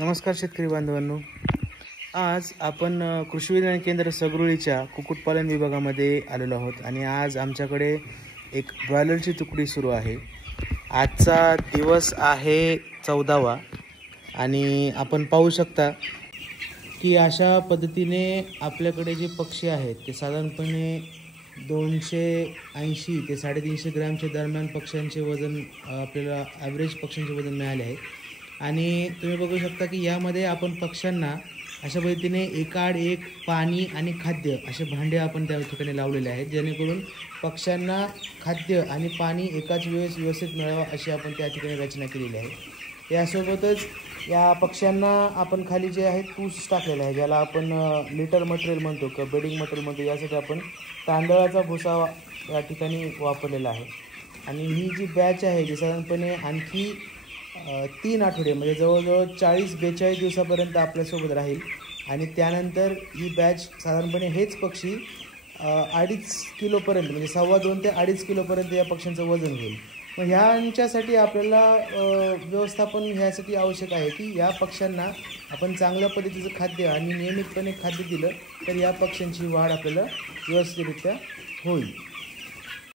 नमस्कार शेतकरी बांधवांनो, आज आपण कृषी विज्ञान केंद्र सगरुळीच्या कुक्कुटपालन विभागामध्ये आलेलो आहोत आणि आज आमच्याकडे एक ब्रॉयलरची तुकडी सुरू आहे। आजचा दिवस आहे 14वा आणि आपण पाहू शकता की अशा पद्धतीने आपल्याकडे जे पक्षी आहेत ते साधारणपणे 280 ते 350 ग्रॅमच्या दरम्यान पक्ष्यांचे वजन आपल्याला ॲव्हरेज पक्ष्यांचे वजन मिळाले आहे। आणि तुम्ही बघू शकता की यामध्ये आपण पक्ष्यांना अशा पद्धतीने एकाआड एक पाणी आणि खाद्य असे भांडे आपण त्या ठिकाणी लावलेले आहेत, जेणेकरून पक्ष्यांना खाद्य आणि पाणी एकाच वेळेस व्यवस्थित मिळावं अशी आपण त्या ठिकाणी रचना केलेली आहे। यासोबतच या पक्ष्यांना आपण खाली जे आहे तूस टाकलेला आहे, ज्याला आपण लिटर मटेरियल म्हणतो किंवा बेडिंग मटेरियल म्हणतो। यासाठी आपण तांदळाचा भुसा या ठिकाणी वापरलेला आहे। आणि ही जी बॅच आहे जी साधारणपणे आणखी 3 आठवडे म्हणजे जवळजवळ 40-42 दिवसापर्यंत आपल्यासोबत राहील आणि त्यानंतर ही बॅच साधारणपणे हेच पक्षी 2.5 किलोपर्यंत म्हणजे 2.25 ते 2.5 किलोपर्यंत या पक्ष्यांचं वजन होईल। मग ह्यांच्यासाठी आपल्याला व्यवस्थापन ह्यासाठी आवश्यक आहे की या पक्ष्यांना आपण चांगल्या पद्धतीचं खाद्य आणि नियमितपणे खाद्य दिलं तर या पक्ष्यांची वाढ आपल्याला व्यवस्थितरित्या होईल।